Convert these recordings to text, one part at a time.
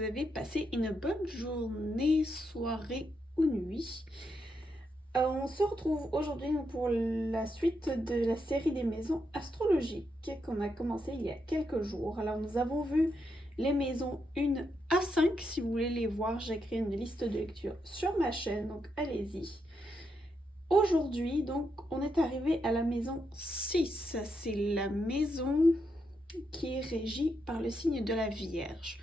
vous avez passé une bonne journée, soirée ou nuit. On se retrouve aujourd'hui pour la suite de la série des maisons astrologiques qu'on a commencé il y a quelques jours. Alors nous avons vu les maisons 1 à 5. Si vous voulez les voir, j'ai créé une liste de lecture sur ma chaîne, donc allez-y. Aujourd'hui, donc, on est arrivé à la maison 6. C'est la maison qui est régie par le signe de la Vierge.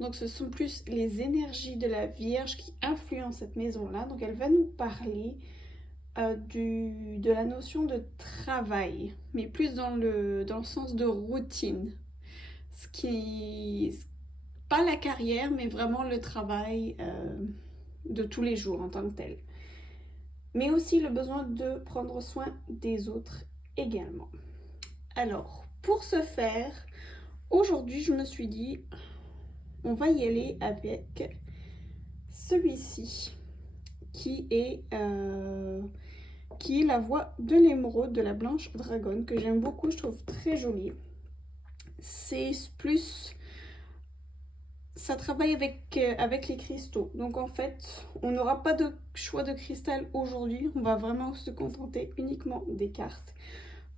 Donc ce sont plus les énergies de la Vierge qui influencent cette maison-là. Donc elle va nous parler de la notion de travail, mais plus dans le sens de routine. Ce qui... Pas la carrière, mais vraiment le travail de tous les jours en tant que tel. Mais aussi le besoin de prendre soin des autres également. Alors, pour ce faire, aujourd'hui, je me suis dit, on va y aller avec celui-ci, qui est la voix de l'émeraude de la blanche dragonne, que j'aime beaucoup, je trouve très jolie. C'est plus... Ça travaille avec les cristaux. Donc en fait, on n'aura pas de choix de cristal aujourd'hui. On va vraiment se contenter uniquement des cartes.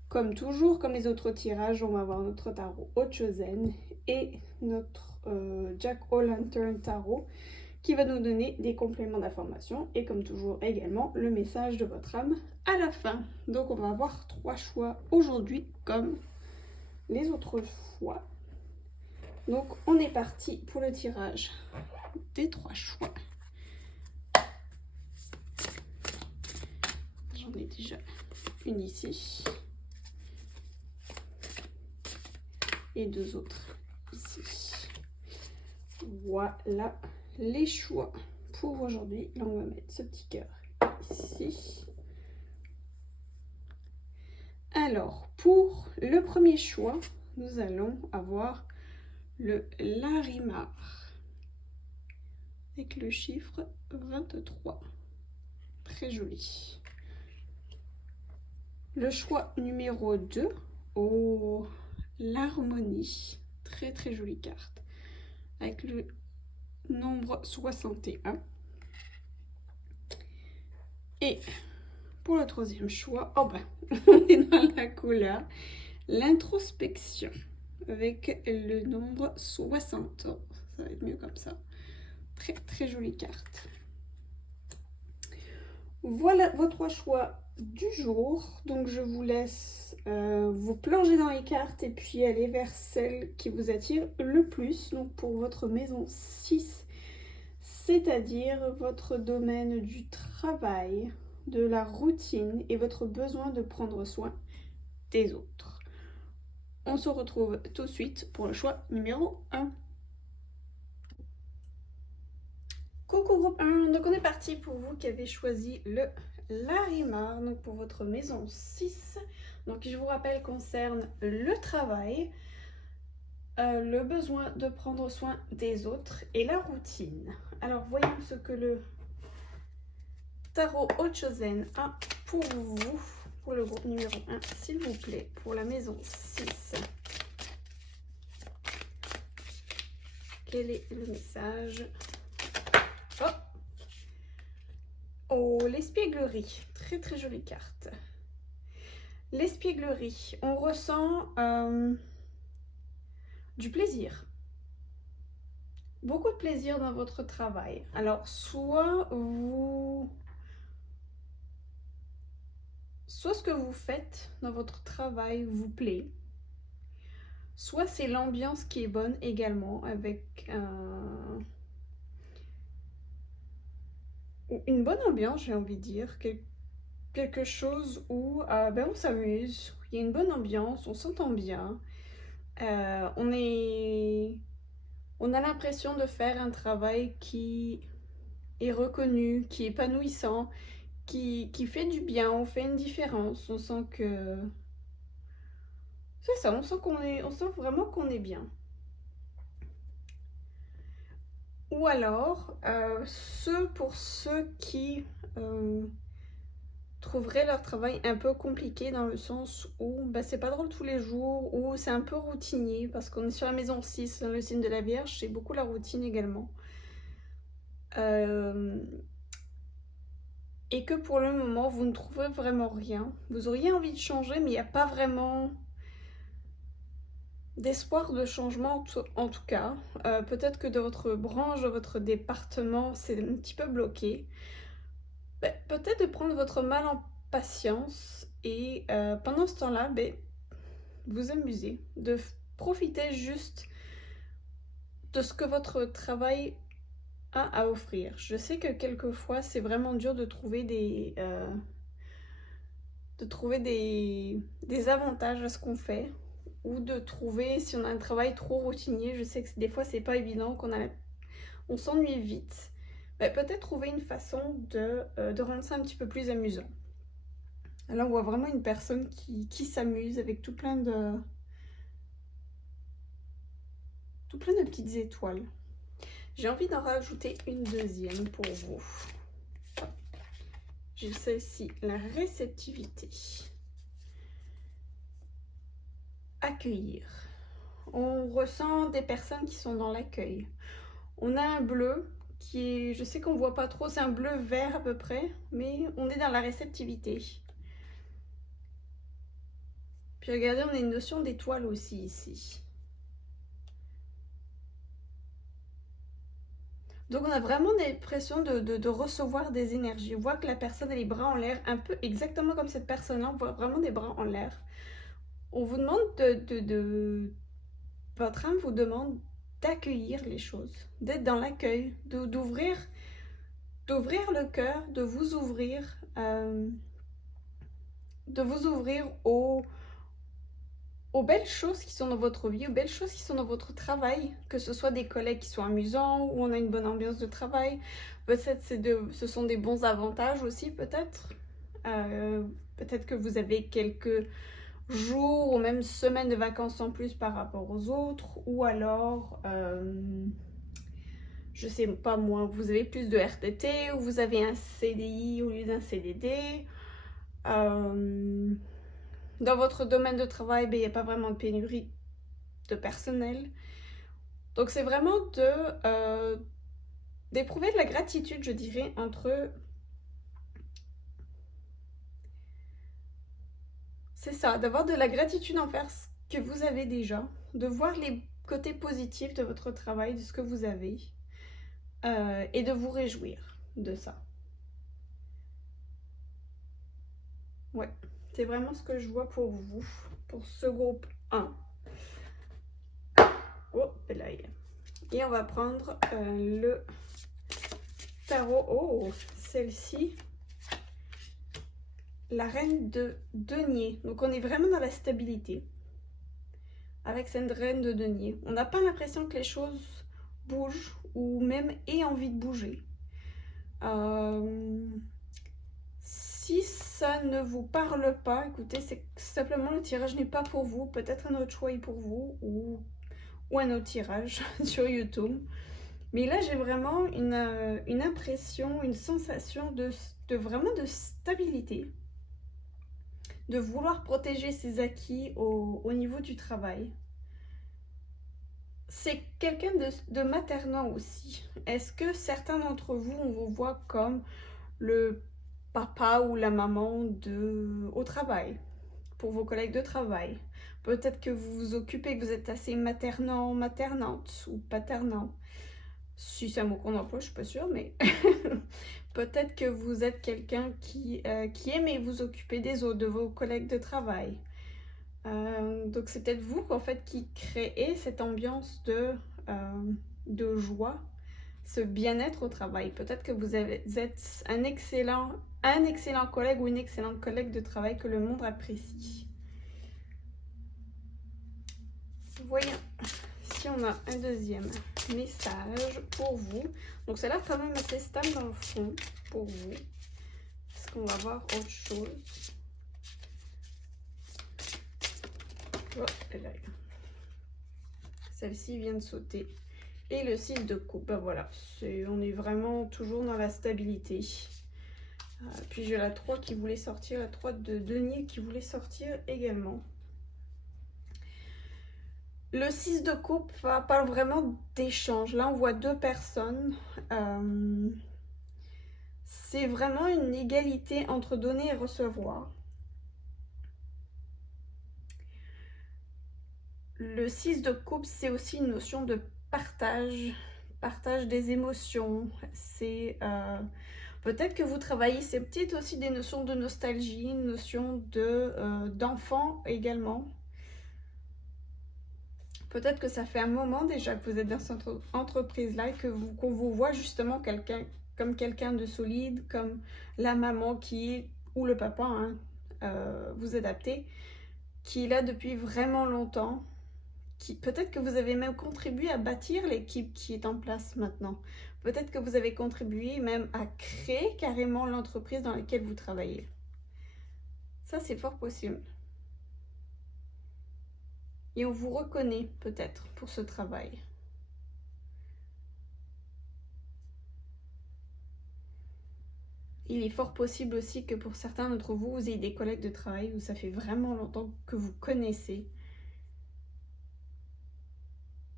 Comme toujours, comme les autres tirages, on va avoir notre tarot Ochozen et notre Jack O'Lantern tarot qui va nous donner des compléments d'information et comme toujours également le message de votre âme à la fin. Donc on va avoir 3 choix aujourd'hui comme les autres fois. Donc on est parti pour le tirage des 3 choix. J'en ai déjà une ici et 2 autres ici. Voilà les choix pour aujourd'hui. Là on va mettre ce petit cœur ici. Alors pour le premier choix, nous allons avoir le Larimar avec le chiffre 23. Très joli. Le choix numéro 2, oh, l'harmonie. Très très jolie carte. Avec le nombre 61. Et pour le troisième choix, oh ben, on est dans la couleur, l'introspection. Avec le nombre 60. Ça va être mieux comme ça. Très très jolie carte. Voilà vos 3 choix du jour. Donc je vous laisse vous plonger dans les cartes et puis aller vers celle qui vous attire le plus. Donc pour votre maison 6, c'est-à-dire votre domaine du travail, de la routine et votre besoin de prendre soin des autres. On se retrouve tout de suite pour le choix numéro 1. Coucou groupe 1, donc on est parti pour vous qui avez choisi le Larimar, donc pour votre maison 6. Donc je vous rappelle concerne le travail, le besoin de prendre soin des autres et la routine. Alors voyons ce que le tarot Ochozen a pour vous, pour le groupe numéro 1, s'il vous plaît, pour la maison 6. Quel est le message? Oh, l'espièglerie, très très jolie carte. L'espièglerie, on ressent du plaisir. Beaucoup de plaisir dans votre travail. Alors, soit ce que vous faites dans votre travail vous plaît, soit c'est l'ambiance qui est bonne également avec une bonne ambiance, j'ai envie de dire, quelque chose où ben on s'amuse, il y a une bonne ambiance, on s'entend bien, on a l'impression de faire un travail qui est reconnu, qui est épanouissant, qui fait du bien, on fait une différence, on sent que... C'est ça, on sent vraiment qu'on est bien. Ou alors, pour ceux qui trouveraient leur travail un peu compliqué dans le sens où c'est pas drôle tous les jours, ou c'est un peu routinier, parce qu'on est sur la maison 6, le signe de la Vierge, c'est beaucoup la routine également. Et que pour le moment, vous ne trouvez vraiment rien. Vous auriez envie de changer, mais il n'y a pas vraiment d'espoir de changement en tout cas. Peut-être que de votre branche, de votre département, c'est un petit peu bloqué. Peut-être de prendre votre mal en patience et pendant ce temps-là, vous amuser, de profiter juste de ce que votre travail a à offrir. Je sais que quelquefois, c'est vraiment dur de trouver des avantages à ce qu'on fait, ou de trouver si on a un travail trop routinier. Je sais que des fois c'est pas évident, on s'ennuie vite. Peut-être trouver une façon de rendre ça un petit peu plus amusant. Là on voit vraiment une personne qui s'amuse avec tout plein de petites étoiles. J'ai envie d'en rajouter une deuxième pour vous. J'ai celle-ci, la réceptivité. Accueillir. On ressent des personnes qui sont dans l'accueil. On a un bleu qui est, je sais qu'on voit pas trop, c'est un bleu vert à peu près, mais on est dans la réceptivité. Puis regardez, on a une notion d'étoile aussi ici. Donc on a vraiment l'impression de recevoir des énergies. On voit que la personne a les bras en l'air, un peu exactement comme cette personne-là, on voit vraiment des bras en l'air. On vous demande votre âme vous demande d'accueillir les choses, d'être dans l'accueil, d'ouvrir le cœur, de vous ouvrir aux belles choses qui sont dans votre vie, aux belles choses qui sont dans votre travail, que ce soit des collègues qui sont amusants, où on a une bonne ambiance de travail, peut-être ce sont des bons avantages aussi, peut-être. Peut-être que vous avez quelques jours ou même semaines de vacances en plus par rapport aux autres, ou alors, je sais pas moi, vous avez plus de RTT, ou vous avez un CDI au lieu d'un CDD. Dans votre domaine de travail, il n'y a pas vraiment de pénurie de personnel. Donc c'est vraiment d'éprouver de la gratitude, je dirais, c'est ça, d'avoir de la gratitude envers ce que vous avez déjà, de voir les côtés positifs de votre travail, de ce que vous avez, et de vous réjouir de ça. Ouais, c'est vraiment ce que je vois pour vous, pour ce groupe 1. Oh, là, et on va prendre le tarot. Oh, celle-ci. La reine de denier. Donc on est vraiment dans la stabilité avec cette reine de denier. On n'a pas l'impression que les choses bougent ou même aient envie de bouger. Si ça ne vous parle pas, écoutez, c'est simplement le tirage n'est pas pour vous. Peut-être un autre choix est pour vous, ou un autre tirage sur YouTube. Mais là, j'ai vraiment une impression, une sensation de vraiment de stabilité, de vouloir protéger ses acquis au niveau du travail. C'est quelqu'un de maternant aussi. Est-ce que certains d'entre vous, on vous voit comme le papa ou la maman au travail, pour vos collègues de travail? Peut-être que vous vous occupez, que vous êtes assez maternant, maternante ou paternant. Si c'est un mot qu'on emploie, je suis pas sûre, mais peut-être que vous êtes quelqu'un qui aime vous occuper des autres, de vos collègues de travail. Donc c'est peut-être vous en fait qui créez cette ambiance de joie, ce bien-être au travail. Peut-être que vous êtes un excellent collègue ou une excellente collègue de travail que le monde apprécie. Voyons si on a un deuxième message pour vous. Donc c'est là quand même assez stable dans le fond pour vous. Est-ce qu'on va voir autre chose? Oh, celle-ci vient de sauter. Et le 6 de coupe, voilà, on est vraiment toujours dans la stabilité. Puis j'ai la 3 qui voulait sortir, la 3 de denier qui voulait sortir également. Le 6 de coupe parle vraiment d'échange. Là, on voit 2 personnes. C'est vraiment une égalité entre donner et recevoir. Le 6 de coupe, c'est aussi une notion de partage des émotions. C'est peut-être que vous travaillez, c'est peut-être aussi des notions de nostalgie, une notion d'enfant également. Peut-être que ça fait un moment déjà que vous êtes dans cette entreprise-là et qu'on vous voit justement comme quelqu'un de solide, comme la maman ou le papa, hein, vous adaptez, qui est là depuis vraiment longtemps. Peut-être que vous avez même contribué à bâtir l'équipe qui est en place maintenant. Peut-être que vous avez contribué même à créer carrément l'entreprise dans laquelle vous travaillez. Ça, c'est fort possible. Et on vous reconnaît peut-être pour ce travail. Il est fort possible aussi que pour certains d'entre vous, vous ayez des collègues de travail où ça fait vraiment longtemps que vous connaissez.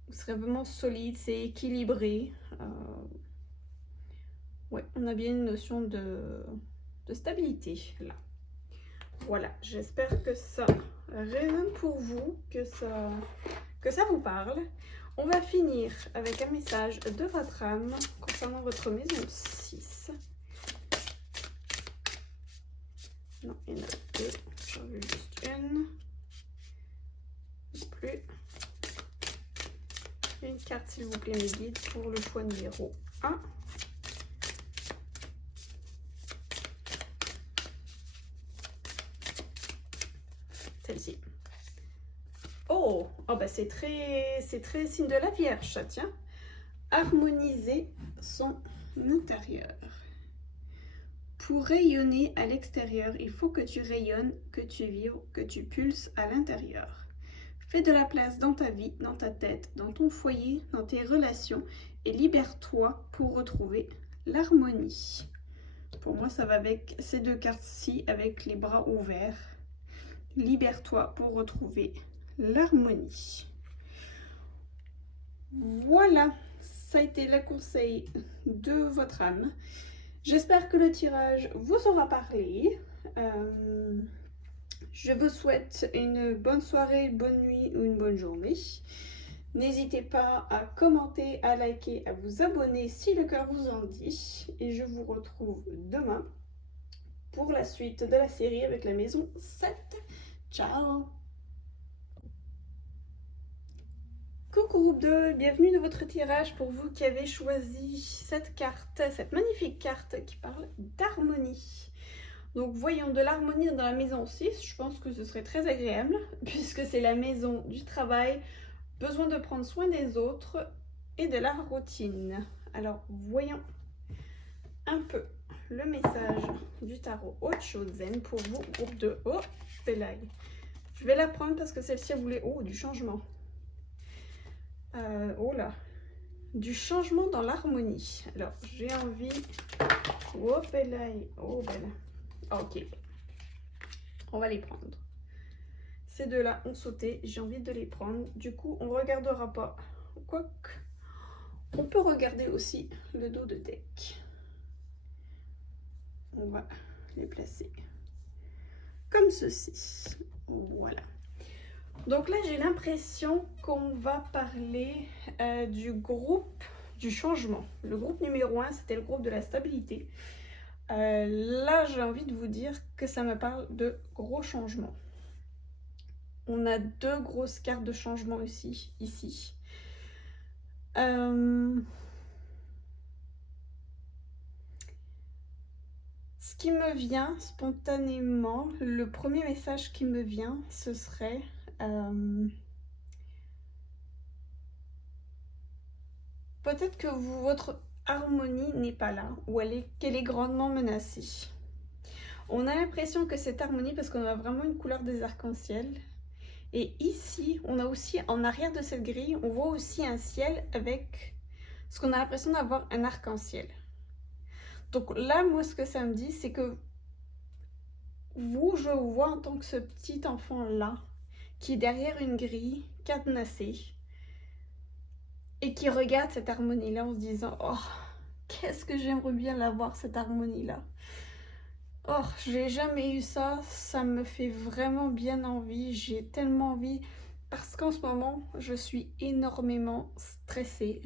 Vous serez vraiment solide, c'est équilibré. Ouais, on a bien une notion de stabilité là. Voilà, j'espère que ça résonne pour vous, que ça vous parle. On va finir avec un message de votre âme concernant votre maison 6. Non, il y en a 2. J'en veux juste une. Non plus. Une carte, s'il vous plaît, mes guides, pour le choix numéro 1. Celle-ci. Oh, bah c'est très signe de la Vierge, ça, tiens. Harmoniser son intérieur. Pour rayonner à l'extérieur, il faut que tu rayonnes, que tu vibres, que tu pulses à l'intérieur. Fais de la place dans ta vie, dans ta tête, dans ton foyer, dans tes relations et libère-toi pour retrouver l'harmonie. Pour moi, ça va avec ces 2 cartes-ci, avec les bras ouverts. Libère-toi pour retrouver l'harmonie. Voilà, ça a été le conseil de votre âme. J'espère que le tirage vous aura parlé. Je vous souhaite une bonne soirée, une bonne nuit ou une bonne journée. N'hésitez pas à commenter, à liker, à vous abonner si le cœur vous en dit. Et je vous retrouve demain pour la suite de la série avec la maison 7. Ciao! Coucou groupe 2, bienvenue dans votre tirage pour vous qui avez choisi cette carte, cette magnifique carte qui parle d'harmonie. Donc voyons de l'harmonie dans la maison 6, je pense que ce serait très agréable puisque c'est la maison du travail, besoin de prendre soin des autres et de la routine. Alors voyons un peu le message du tarot Ochozen pour vous, groupe 2. Oh, Belay. Je vais la prendre parce que celle-ci voulait... Oh, du changement. Oh là. Du changement dans l'harmonie. Alors, j'ai envie... Oh, Belay. Oh, belle. Ok. On va les prendre. Ces deux-là ont sauté. J'ai envie de les prendre. Du coup, on ne regardera pas. Quoique, on peut regarder aussi le dos de deck. On va les placer comme ceci. Voilà. Donc là, j'ai l'impression qu'on va parler du groupe du changement. Le groupe numéro 1, c'était le groupe de la stabilité. Là, j'ai envie de vous dire que ça me parle de gros changements. On a 2 grosses cartes de changement ici. Ce qui me vient spontanément, le premier message qui me vient, ce serait peut-être que votre harmonie n'est pas là, ou qu'elle est grandement menacée. On a l'impression que cette harmonie, parce qu'on a vraiment une couleur des arcs-en-ciel, et ici, on a aussi, en arrière de cette grille, on voit aussi un ciel avec ce qu'on a l'impression d'avoir un arc-en-ciel. Donc là, moi, ce que ça me dit, c'est que vous, je vous vois en tant que ce petit enfant-là, qui est derrière une grille, cadenassée, et qui regarde cette harmonie-là en se disant « Oh, qu'est-ce que j'aimerais bien l'avoir, cette harmonie-là !» Oh, j'ai jamais eu ça, ça me fait vraiment bien envie, j'ai tellement envie, parce qu'en ce moment, je suis énormément stressée.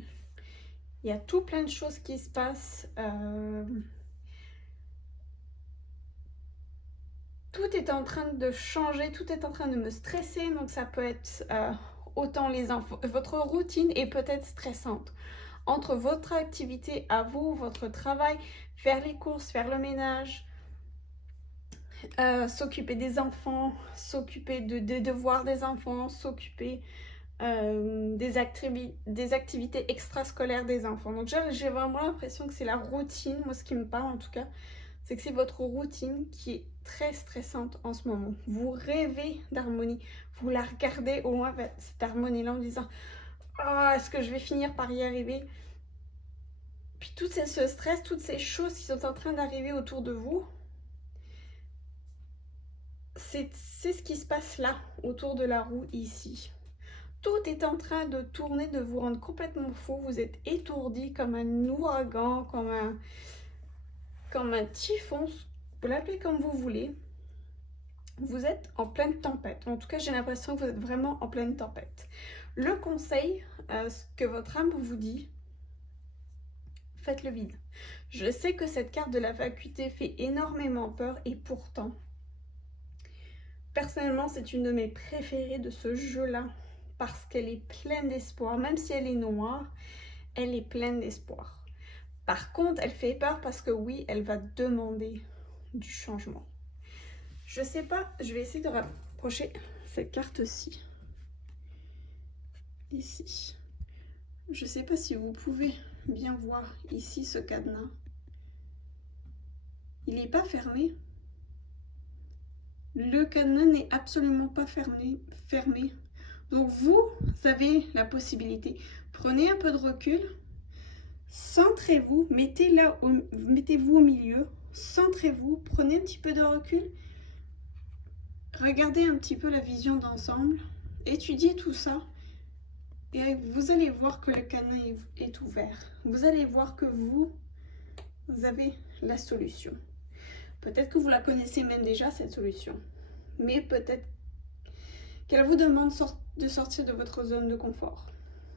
Il y a tout plein de choses qui se passent. Tout est en train de changer, tout est en train de me stresser, donc ça peut être autant les enfants. Votre routine est peut-être stressante. Entre votre activité à vous, votre travail, faire les courses, faire le ménage, s'occuper des enfants, s'occuper des devoirs des enfants, s'occuper des activités extrascolaires des enfants. Donc j'ai vraiment l'impression que c'est la routine, moi ce qui me parle en tout cas, c'est que c'est votre routine qui est très stressante en ce moment. Vous rêvez d'harmonie, vous la regardez au loin, cette harmonie-là, en disant « Ah, est-ce que je vais finir par y arriver ?» Puis tout ce stress, toutes ces choses qui sont en train d'arriver autour de vous, c'est ce qui se passe là, autour de la roue, ici. Tout est en train de tourner, de vous rendre complètement fou. Vous êtes étourdi comme un ouragan, comme un typhon, vous l'appelez comme vous voulez. Vous êtes en pleine tempête. En tout cas, j'ai l'impression que vous êtes vraiment en pleine tempête. Le conseil, ce que votre âme vous dit, faites le vide. Je sais que cette carte de la vacuité fait énormément peur et pourtant, personnellement, c'est une de mes préférées de ce jeu-là parce qu'elle est pleine d'espoir. Même si elle est noire, elle est pleine d'espoir. Par contre, elle fait peur parce que oui, elle va demander du changement. Je sais pas, je vais essayer de rapprocher cette carte-ci. Ici. Je sais pas si vous pouvez bien voir ici ce cadenas. Il n'est pas fermé. Le cadenas n'est absolument pas fermé. Donc vous avez la possibilité. Prenez un peu de recul. Centrez-vous, mettez-vous au milieu, centrez-vous, prenez un petit peu de recul, regardez un petit peu la vision d'ensemble, étudiez tout ça et vous allez voir que le cadenas est ouvert. Vous allez voir que vous avez la solution. Peut-être que vous la connaissez même déjà, cette solution, mais peut-être qu'elle vous demande de sortir de votre zone de confort,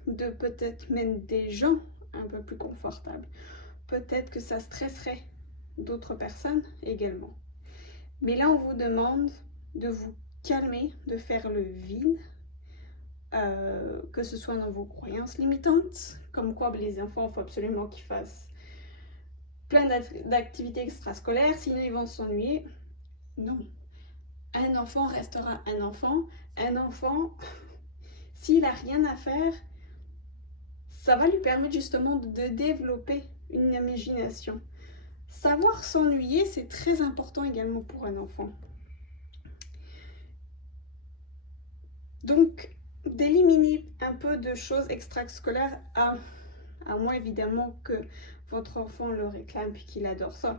de peut-être même des gens un peu plus confortables. Peut-être que ça stresserait d'autres personnes également. Mais là, on vous demande de vous calmer, de faire le vide, que ce soit dans vos croyances limitantes, comme quoi les enfants, il faut absolument qu'ils fassent plein d'activités extrascolaires, sinon ils vont s'ennuyer. Non. Un enfant restera un enfant. Un enfant, s'il n'a rien à faire, ça va lui permettre justement de développer une imagination. Savoir s'ennuyer, c'est très important également pour un enfant. Donc, d'éliminer un peu de choses extrascolaires, à moins évidemment que votre enfant le réclame et qu'il adore ça.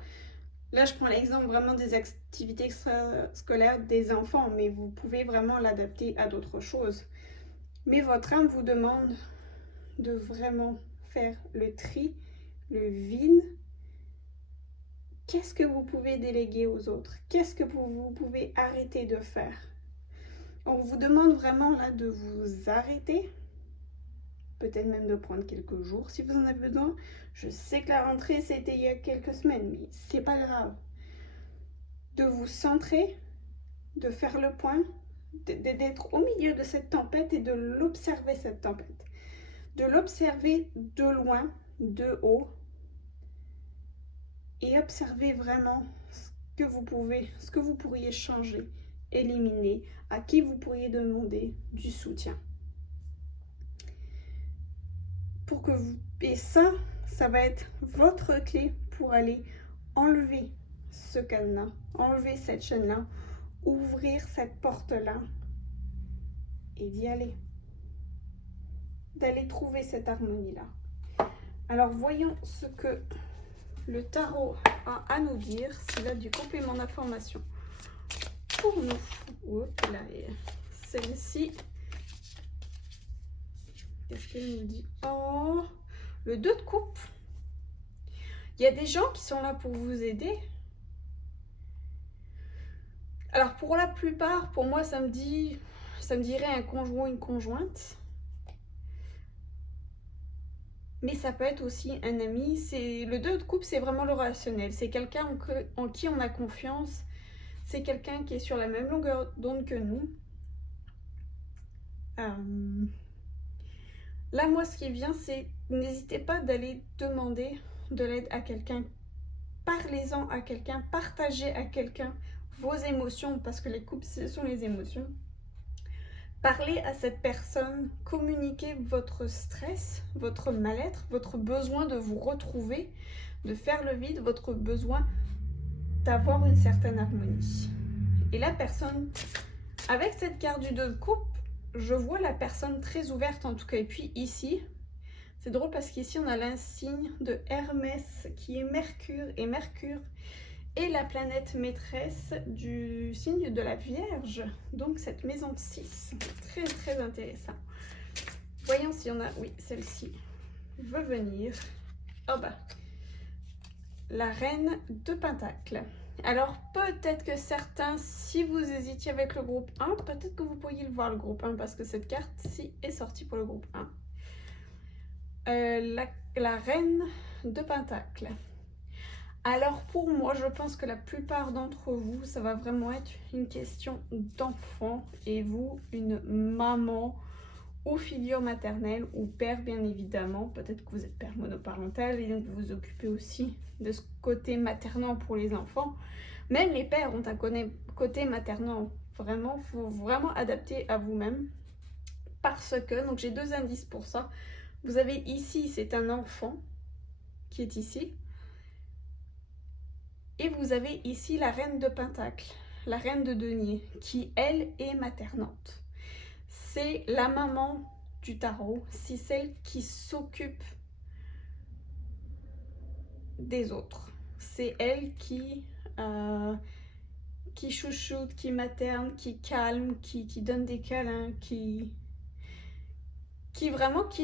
Là, je prends l'exemple vraiment des activités extrascolaires des enfants, mais vous pouvez vraiment l'adapter à d'autres choses. Mais votre âme vous demande de vraiment faire le tri, le vide. Qu'est-ce que vous pouvez déléguer aux autres? Qu'est-ce que vous pouvez arrêter de faire? On vous demande vraiment là de vous arrêter, peut-être même de prendre quelques jours si vous en avez besoin. Je sais que la rentrée c'était il y a quelques semaines, mais c'est pas grave. De vous centrer, de faire le point, d'être au milieu de cette tempête et de l'observer, cette tempête. De l'observer de loin, de haut, et observer vraiment ce que vous pourriez changer, éliminer, à qui vous pourriez demander du soutien. Pour que vous... Et ça va être votre clé pour aller enlever ce cadenas, enlever cette chaîne-là, ouvrir cette porte-là et d'y aller. D'aller trouver cette harmonie-là. Alors voyons ce que le tarot a à nous dire, s'il a du complément d'information pour nous. Hop là, celle-ci. Qu'est-ce qu'elle nous dit? Oh, le 2 de coupe. Il y a des gens qui sont là pour vous aider. Alors pour la plupart, pour moi, ça me dirait un conjoint, une conjointe. Mais ça peut être aussi un ami. Le 2 de coupe, c'est vraiment le relationnel. C'est quelqu'un en qui on a confiance. C'est quelqu'un qui est sur la même longueur d'onde que nous. Là, moi, ce qui vient, c'est n'hésitez pas d'aller demander de l'aide à quelqu'un. Parlez-en à quelqu'un, partagez à quelqu'un vos émotions, parce que les couples, ce sont les émotions. Parlez à cette personne, communiquez votre stress, votre mal-être, votre besoin de vous retrouver, de faire le vide, votre besoin d'avoir une certaine harmonie. Et la personne, avec cette carte du 2 de coupe, je vois la personne très ouverte en tout cas. Et puis ici, c'est drôle parce qu'ici on a l'insigne de Hermès qui est Mercure. Et Mercure est la planète maîtresse du signe de la Vierge. Donc cette maison de 6, très très intéressant. Voyons si on a, oui, celle-ci veut venir. Oh bah, la reine de Pentacle. Alors peut-être que certains, si vous hésitiez avec le groupe 1, peut-être que vous pourriez le voir le groupe 1 parce que cette carte-ci est sortie pour le groupe 1. La reine de Pentacle. Alors pour moi, je pense que la plupart d'entre vous, ça va vraiment être une question d'enfant et vous, une maman ou figure maternelle ou père bien évidemment. Peut-être que vous êtes père monoparental et donc vous vous occupez aussi de ce côté maternant pour les enfants. Même les pères ont un côté maternant. Vraiment, il faut vraiment adapter à vous-même. Parce que, donc j'ai 2 indices pour ça. Vous avez ici, c'est un enfant qui est ici. Et vous avez ici la reine de Pentacle, la reine de denier, qui elle est maternante. C'est la maman du tarot, c'est celle qui s'occupe des autres. C'est elle qui chouchoute, qui materne, qui calme, qui donne des câlins, qui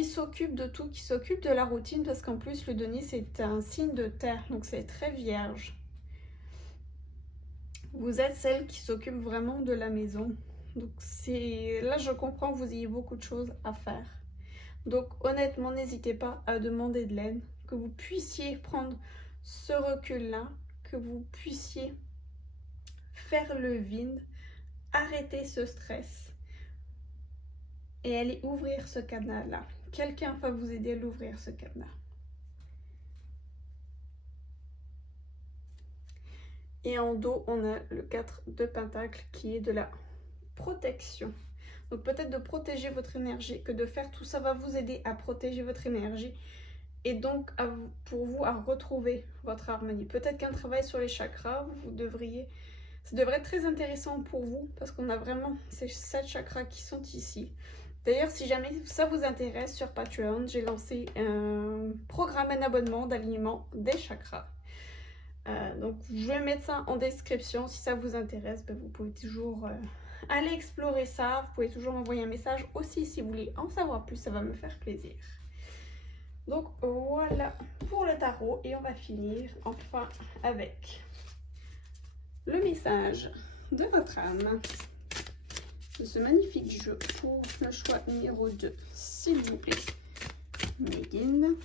s'occupe de tout, qui s'occupe de la routine, parce qu'en plus le denier c'est un signe de terre, donc c'est très vierge. Vous êtes celle qui s'occupe vraiment de la maison. Donc là je comprends que vous ayez beaucoup de choses à faire. Donc honnêtement, n'hésitez pas à demander de l'aide, que vous puissiez prendre ce recul-là, que vous puissiez faire le vide, arrêter ce stress et aller ouvrir ce cadenas-là. Quelqu'un va vous aider à l'ouvrir, ce cadenas. Et en dos, on a le 4 de Pentacle qui est de la protection. Donc peut-être de protéger votre énergie, que de faire tout ça va vous aider à protéger votre énergie et donc pour vous à retrouver votre harmonie. Peut-être qu'un travail sur les chakras, ça devrait être très intéressant pour vous parce qu'on a vraiment ces 7 chakras qui sont ici. D'ailleurs, si jamais ça vous intéresse, sur Patreon, j'ai lancé un programme, un abonnement d'alignement des chakras. Donc je vais mettre ça en description. Si ça vous intéresse, ben, vous pouvez toujours aller explorer ça. Vous pouvez toujours m'envoyer un message aussi si vous voulez en savoir plus, ça va me faire plaisir. Donc voilà pour le tarot et on va finir enfin avec le message de votre âme de ce magnifique jeu pour le choix numéro 2, s'il vous plaît. Megan.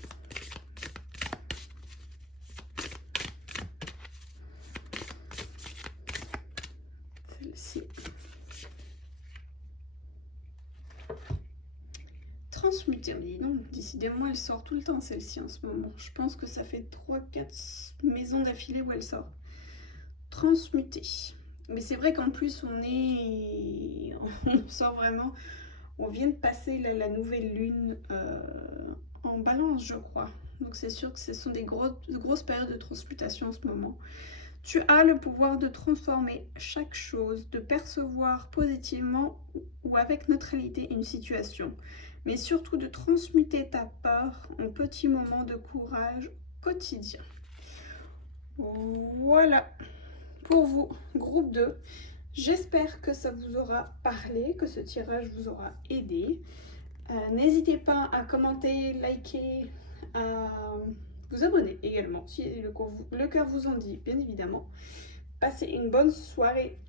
Celle-ci. Transmuter, mais non, décidément elle sort tout le temps celle-ci en ce moment. Je pense que ça fait 3-4 maisons d'affilée où elle sort. Transmuter. Mais c'est vrai qu'en plus on sort vraiment, on vient de passer la nouvelle lune en balance je crois. Donc c'est sûr que ce sont des grosses périodes de transmutation en ce moment. Tu as le pouvoir de transformer chaque chose, de percevoir positivement ou avec neutralité une situation, mais surtout de transmuter ta peur en petits moments de courage quotidien. Voilà pour vous, groupe 2. J'espère que ça vous aura parlé, que ce tirage vous aura aidé. N'hésitez pas à commenter, liker, à vous abonner également si le cœur vous en dit, bien évidemment. Passez une bonne soirée,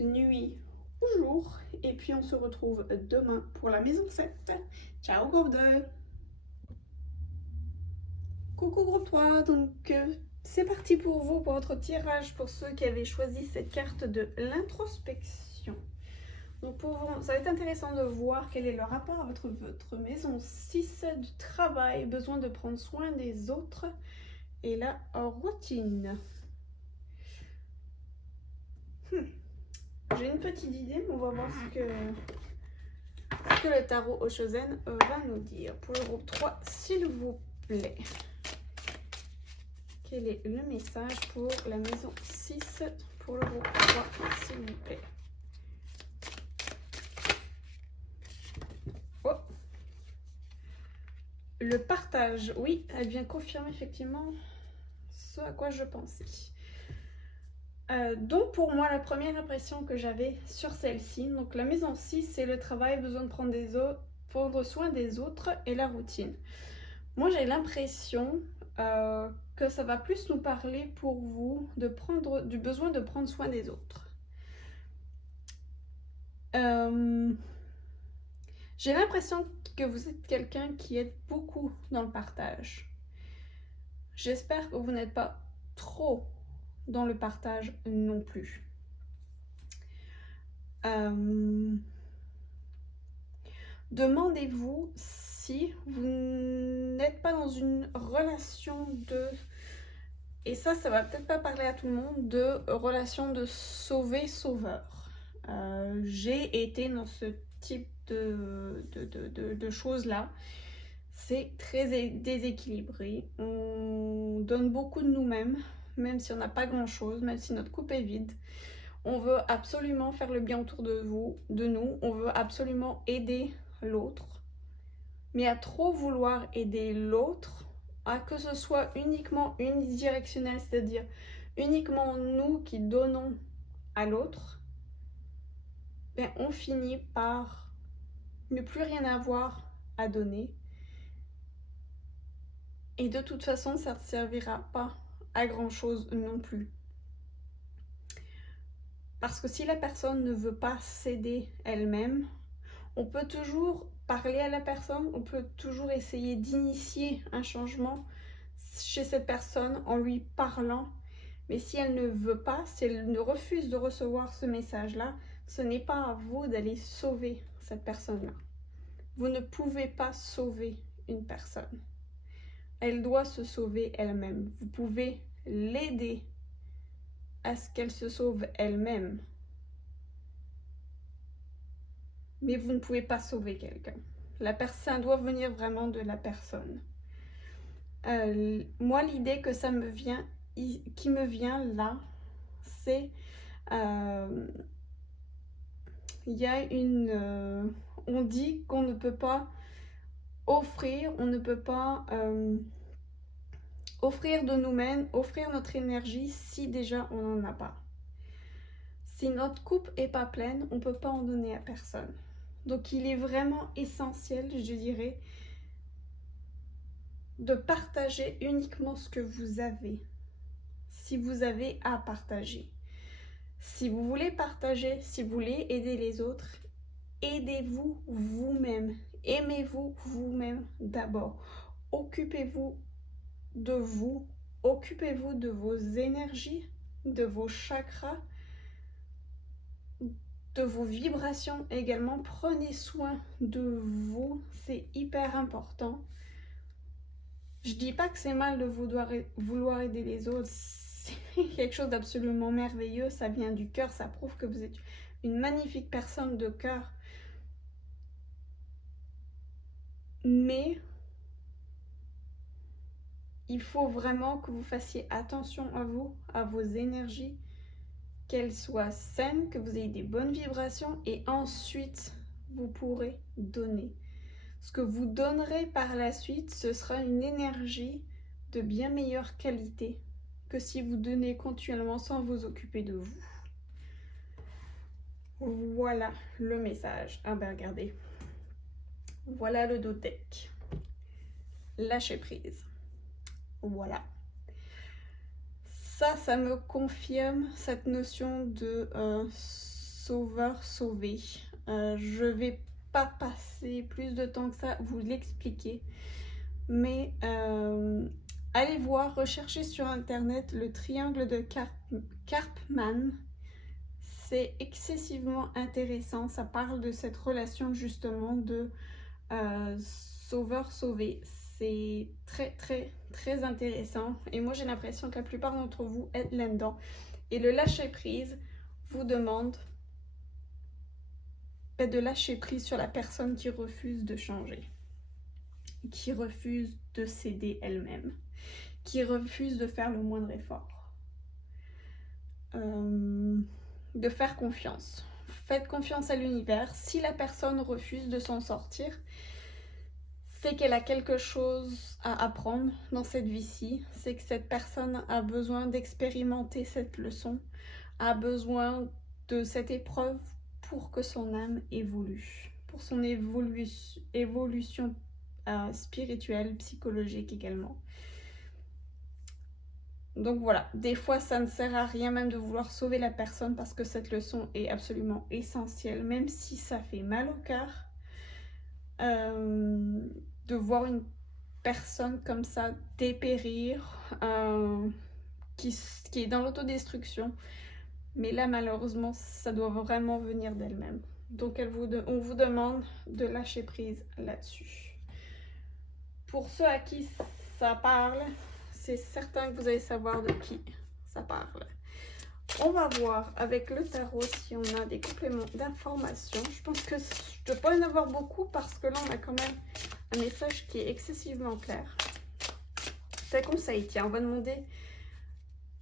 nuit ou jour. Et puis on se retrouve demain pour la maison 7. Ciao groupe 2. Coucou groupe 3. Donc c'est parti pour vous, pour votre tirage, pour ceux qui avaient choisi cette carte de l'introspection. Donc pour vous, ça va être intéressant de voir quel est le rapport à votre maison 6 du travail, besoin de prendre soin des autres et la routine. J'ai une petite idée, mais on va voir ce que le tarot Oshozen va nous dire. Pour le groupe 3, s'il vous plaît. Quel est le message pour la maison 6 pour le groupe 3, s'il vous plaît? Oh. Le partage, oui, elle vient confirmer effectivement ce à quoi je pensais. Donc pour moi, la première impression que j'avais sur celle-ci, donc la maison 6, c'est le travail, besoin de prendre soin des autres et la routine. Moi, j'ai l'impression que ça va plus nous parler pour vous du besoin de prendre soin des autres. J'ai l'impression que vous êtes quelqu'un qui est beaucoup dans le partage. J'espère que vous n'êtes pas trop dans le partage non plus. Demandez-vous si vous n'êtes pas dans une relation de... Et ça va peut-être pas parler à tout le monde, de relation de sauver-sauveur. J'ai été dans ce type de choses-là. C'est très déséquilibré. On donne beaucoup de nous-mêmes, même si on n'a pas grand-chose, même si notre coupe est vide. On veut absolument faire le bien autour de nous. On veut absolument aider l'autre. Mais à trop vouloir aider l'autre, à que ce soit uniquement unidirectionnel, c'est-à-dire uniquement nous qui donnons à l'autre, ben on finit par ne plus rien avoir à donner. Et de toute façon, ça ne servira pas à grand-chose non plus. Parce que si la personne ne veut pas s'aider elle-même, on peut toujours parler à la personne, on peut toujours essayer d'initier un changement chez cette personne en lui parlant. Mais si elle ne veut pas, si elle ne refuse de recevoir ce message-là, ce n'est pas à vous d'aller sauver cette personne-là. Vous ne pouvez pas sauver une personne. Elle doit se sauver elle-même. Vous pouvez l'aider à ce qu'elle se sauve elle-même. Mais vous ne pouvez pas sauver quelqu'un. La personne doit venir vraiment de la personne. Moi, l'idée que qui me vient là, c'est il y a on dit qu'on ne peut pas offrir, on ne peut pas offrir de nous-mêmes, offrir notre énergie si déjà on n'en a pas. Si notre coupe est pas pleine, on ne peut pas en donner à personne. Donc il est vraiment essentiel, je dirais, de partager uniquement ce que vous avez, si vous avez à partager. Si vous voulez partager, si vous voulez aider les autres, aidez-vous vous-même. Aimez-vous vous-même d'abord. Occupez-vous de vous. Occupez-vous de vos énergies, de vos chakras, de vos vibrations également. Prenez soin de vous. C'est hyper important. Je dis pas que c'est mal de vouloir aider les autres. C'est quelque chose d'absolument merveilleux. Ça vient du cœur. Ça prouve que vous êtes une magnifique personne de cœur. Mais il faut vraiment que vous fassiez attention à vous, à vos énergies, qu'elles soient saines, que vous ayez des bonnes vibrations et ensuite vous pourrez donner. Ce que vous donnerez par la suite, ce sera une énergie de bien meilleure qualité que si vous donnez continuellement sans vous occuper de vous. Voilà le message. Ah ben regardez. Voilà le deck. Lâcher prise. Voilà. Ça me confirme cette notion de sauveur-sauvé. Je vais pas passer plus de temps que ça vous l'expliquer. Mais allez voir, recherchez sur internet le triangle de Karpman. C'est excessivement intéressant. Ça parle de cette relation justement de sauveur-sauvé. C'est très intéressant. Et moi j'ai l'impression que la plupart d'entre vous êtes là-dedans. Et le lâcher prise vous demande de lâcher prise sur la personne qui refuse de changer, qui refuse de céder elle-même, qui refuse de faire le moindre effort. De faire confiance. Faites confiance à l'univers. Si la personne refuse de s'en sortir, c'est qu'elle a quelque chose à apprendre dans cette vie-ci. C'est que cette personne a besoin d'expérimenter cette leçon, a besoin de cette épreuve pour que son âme évolue, pour son évolution spirituelle, psychologique également. Donc voilà, des fois ça ne sert à rien même de vouloir sauver la personne parce que cette leçon est absolument essentielle, même si ça fait mal au cœur de voir une personne comme ça dépérir, qui est dans l'autodestruction. Mais là malheureusement ça doit vraiment venir d'elle-même. Donc on vous demande de lâcher prise là-dessus. Pour ceux à qui ça parle, c'est certain que vous allez savoir de qui ça parle. On va voir avec le tarot si on a des compléments d'informations. Je pense que je ne dois pas en avoir beaucoup parce que là on a quand même un message qui est excessivement clair. C'est conseil. Tiens, on va demander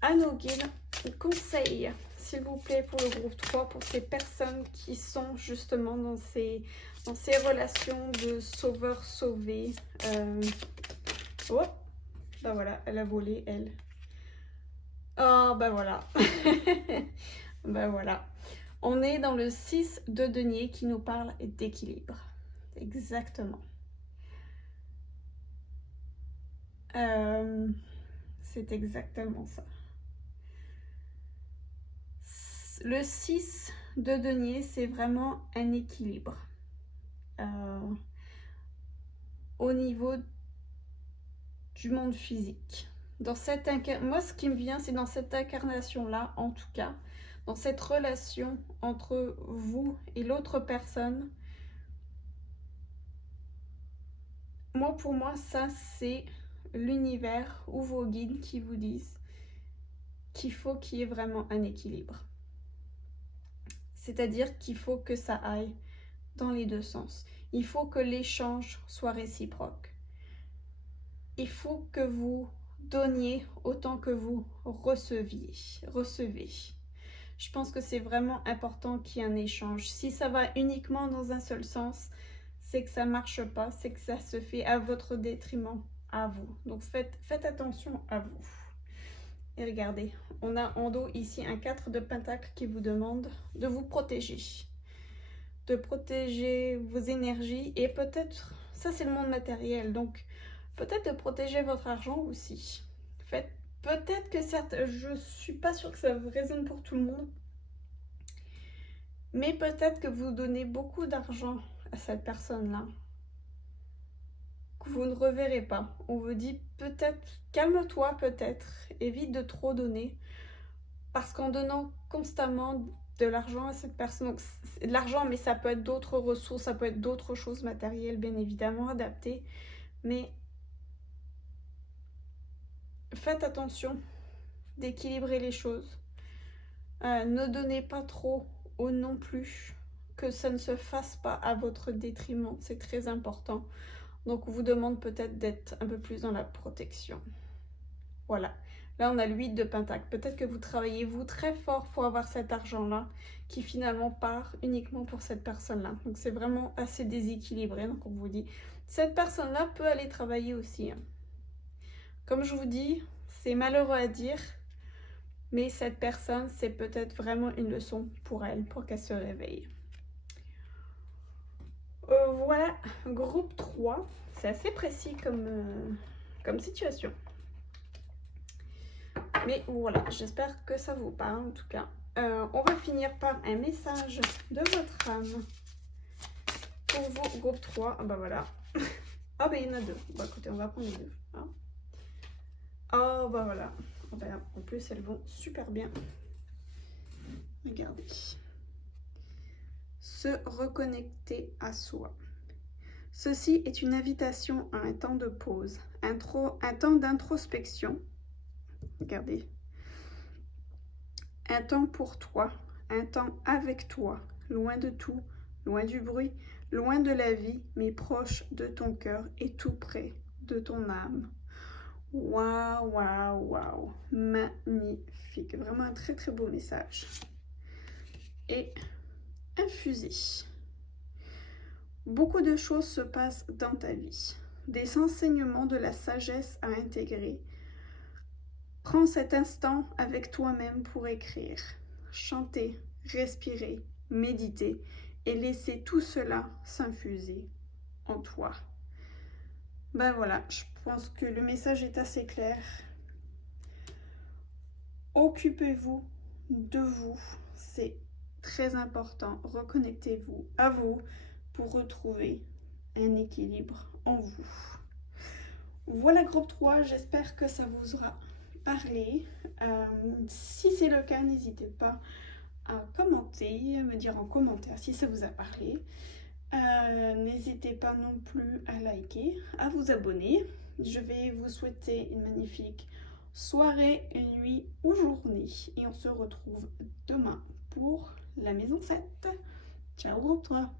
à nos guides conseil, s'il vous plaît, pour le groupe 3, pour ces personnes qui sont justement dans ces relations de sauveur-sauvé. Oh, ben voilà, elle a volé, elle. Oh, ben voilà. Ben voilà. On est dans le 6 de denier qui nous parle d'équilibre. Exactement. C'est exactement ça. Le 6 de denier, c'est vraiment un équilibre. Au niveau du monde physique. Dans cette moi, ce qui me vient, c'est dans cette incarnation-là, en tout cas, dans cette relation entre vous et l'autre personne. Moi, pour moi, ça, c'est l'univers ou vos guides qui vous disent qu'il faut qu'il y ait vraiment un équilibre. C'est-à-dire qu'il faut que ça aille dans les deux sens. Il faut que l'échange soit réciproque. Il faut que vous donniez autant que vous recevez. Je pense que c'est vraiment important qu'il y ait un échange. Si ça va uniquement dans un seul sens, c'est que ça ne marche pas, c'est que ça se fait à votre détriment, à vous. Donc faites attention à vous. Et regardez, on a en dos ici un 4 de pentacle qui vous demande de vous protéger. De protéger vos énergies et peut-être, ça c'est le monde matériel, donc peut-être de protéger votre argent aussi. Peut-être que certes, je suis pas sûre que ça résonne pour tout le monde, mais peut-être que vous donnez beaucoup d'argent à cette personne-là, que vous ne reverrez pas. On vous dit peut-être, calme-toi peut-être, évite de trop donner, parce qu'en donnant constamment de l'argent à cette personne, donc c'est de l'argent, mais ça peut être d'autres ressources, ça peut être d'autres choses matérielles, bien évidemment, adaptées, mais faites attention d'équilibrer les choses. Ne donnez pas trop ou non plus, que ça ne se fasse pas à votre détriment, c'est très important. Donc on vous demande peut-être d'être un peu plus dans la protection. Voilà, là on a le 8 de pentacle. Peut-être que vous travaillez vous très fort pour avoir cet argent-là qui finalement part uniquement pour cette personne-là. Donc c'est vraiment assez déséquilibré. Donc on vous dit, cette personne-là peut aller travailler aussi. Comme je vous dis, c'est malheureux à dire, Mais cette personne, c'est peut-être vraiment une leçon pour elle, pour qu'elle se réveille. Voilà, groupe 3. C'est assez précis comme situation. Mais voilà, j'espère que ça vous parle en tout cas. On va finir par un message de votre âme. Pour vous, groupe 3. Ah bah voilà. Ah bah il y en a deux. Bah écoutez, on va prendre les deux. Hein. Oh bah voilà. Oh, bah, en plus, elles vont super bien. Regardez. Se reconnecter à soi. Ceci est une invitation à un temps de pause, un temps d'introspection. Regardez. Un temps pour toi, un temps avec toi, loin de tout, loin du bruit, loin de la vie, mais proche de ton cœur et tout près de ton âme. Waouh, waouh, waouh, magnifique. Vraiment un très très beau message. Et infusé. Beaucoup de choses se passent dans ta vie, des enseignements de la sagesse à intégrer. Prends cet instant avec toi-même pour écrire, chanter, respirer, méditer et laisser tout cela s'infuser en toi. Ben voilà, je pense que le message est assez clair. Occupez-vous de vous, c'est très important. Reconnectez-vous à vous pour retrouver un équilibre en vous. Voilà groupe 3, j'espère que ça vous aura parlé. Si c'est le cas, n'hésitez pas à commenter, à me dire en commentaire si ça vous a parlé. N'hésitez pas non plus à liker, à vous abonner. Je vais vous souhaiter une magnifique soirée, nuit ou journée. Et on se retrouve demain pour la maison 7. Ciao groupe 3.